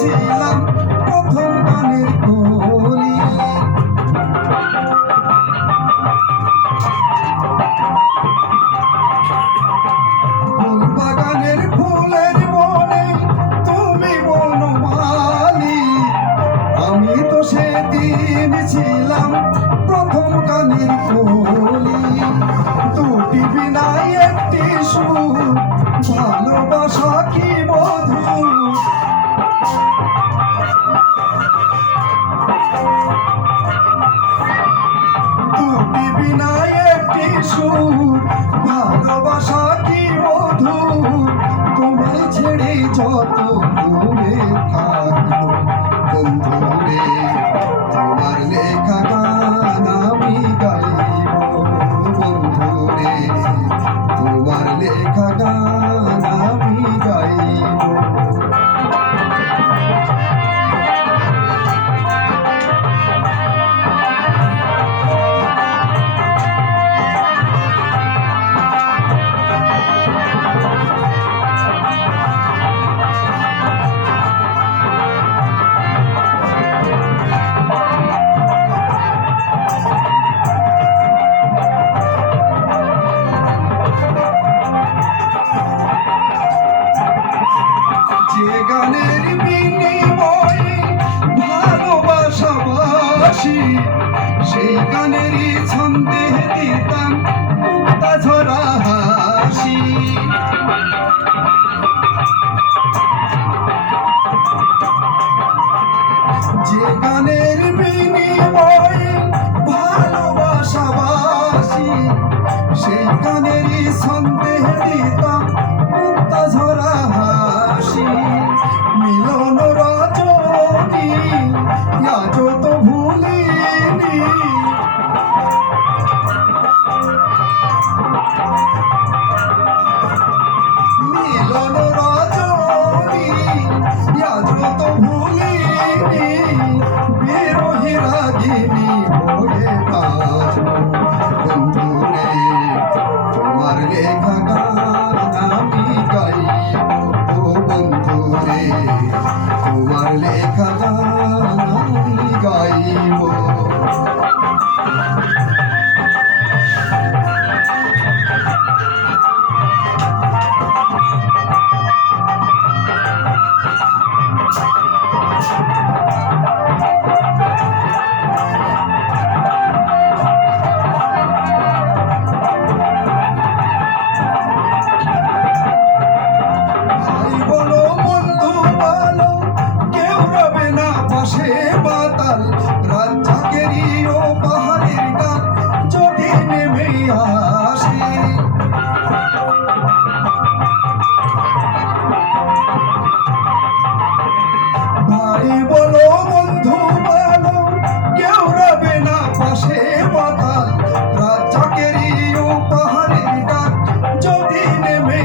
ছিলাম প্রথম গানের কলি। ফুল বাগানের ফুলের বনে তুমি বনমালী, আমি তো সেদিন ছিলাম প্রথম গানের কলি। দুটি বিনায় একটি সুর, ভালোবাসা কি মধুর। দুটি বিনায় একটি সুর, ভালোবাসা কি মধুর। তোমায় ছেড়ে যত দূরে থাকবো বন্ধুরে, তোমার লেখা গান আমি গাইব বন্ধুরে, তোমার লেখা গান আমি গাইব। যে গানের বিনিময়ে ভালোবাসাবাসি, সেই গানেরই ছন্দে দিতাম মুক্তা ঝরা হাসি। যে গানের বিনিময়ে ভালোবাসাবাসি, সেই গানেরই ছন্দে দিতাম মুক্তা ঝরা হাসি। মিলন রজনী আজ তো ভুলিনি, মিলন রজনী আজ তো ভুলিনি। বিরহী রাগিনী হয়ে বাঁচবো বন্ধুরে, তোমার লেখা গান আমি গাইব বন্ধুরে, তোমার লেখা গান আমি গাইব। বাতাল রাজ্জাকেরই ও পাহাড়ের গান যদি নেমে আসে, ভাই বলো বন্ধু বলো কেউ রবে না পাশে। বাতাল রাজ্জাকেরই ও পাহাড়ের গান যদি নেমে